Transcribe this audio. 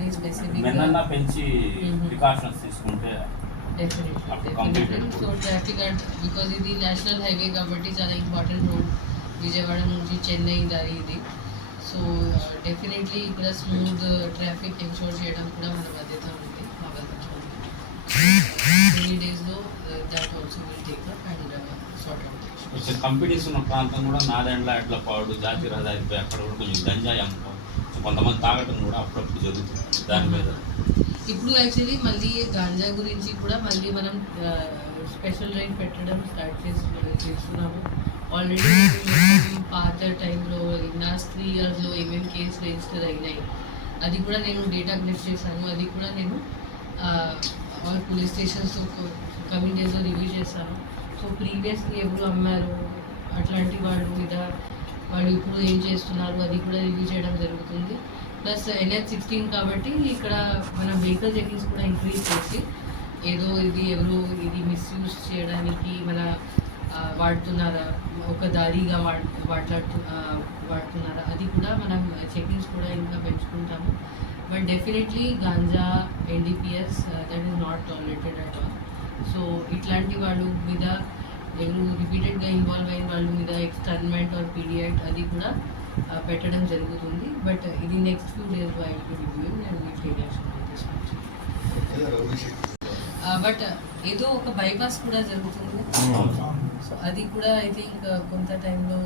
మరి స్పెసిఫిక్ మెనన్నా పెంచి. ప్రికాషన్స్ తీసుకుంటే. సో ట్రాఫిక్ అండ్ బికాజ్ ఇది నేషనల్ హైవే కాబట్టి చాలా ఇంపార్టెంట్ రోడ్ విజయవాడ నుంచి చెన్నై దారి ఇది. సో డెఫినెట్లీ ఇక్కడ స్మూత్ ట్రాఫిక్ ఎన్షోర్ చేయడం కూడా మన బాధ్యత ఉంది మా బాధ్యత డేస్లో that also will take up and sort out companies ఉన్న ప్రాంతం కూడా నాదెండ్ల ఎడ్ల పాడు జాతి రహదారిపై అక్కడ కూడా కొంచెం గంజాయి అమ్మకం కొంతమంది తాగటం కూడా అప్పుడప్పుడు జరుగుతుంది. దాని మీద ఇప్పుడు యాక్చువల్లీ మళ్ళీ గాంజా గురించి కూడా మళ్ళీ మనం స్పెషల్ రైడ్ పెట్టడం స్టార్ట్ చేసి చేస్తున్నాము. ఆల్రెడీ పాత టైంలో లాస్ట్ త్రీ ఇయర్స్లో ఏమేమి కేసు రిజిస్టర్ అయినాయి అది కూడా నేను డేటా కలెక్ట్ చేశాను. అది కూడా నేను ఆల్ పోలీస్ స్టేషన్స్తో కమింగ్ డేస్లో రివ్యూ చేశాను. సో ప్రీవియస్లీ ఎవరు అమ్మారు అట్లాంటి వాళ్ళు మీద వాళ్ళు ఇప్పుడు ఏం చేస్తున్నారు అది కూడా రివ్యూ చేయడం జరుగుతుంది. ప్లస్ ఎన్హెచ్ సిక్స్టీన్ కాబట్టి ఇక్కడ మన వెహికల్ చెకింగ్స్ కూడా ఇంక్రీజ్ చేసి ఏదో ఇది ఎవరు ఇది మిస్యూజ్ చేయడానికి మన వాడుతున్నారా ఒక దారిగా వాడు వాట్లాడుతు వాడుతున్నారా అది కూడా మనం చెకింగ్స్ కూడా ఇంకా పెంచుకుంటాము. But definitely ganja NDPS that is not tolerated at all so ఇట్లాంటి వాళ్ళు మీద ఎవరు రిపీటెడ్గా ఇన్వాల్వ్ అయిన వాళ్ళ మీద ఎక్స్టర్న్మెంట్ ఆర్ పీడియట్ అది కూడా పెట్టడం జరుగుతుంది. బట్ ఇది next few days I will and but ఏదో ఒక బైపాస్ కూడా జరుగుతుంది. సో అది కూడా ఐ థింక్ కొంత టైంలో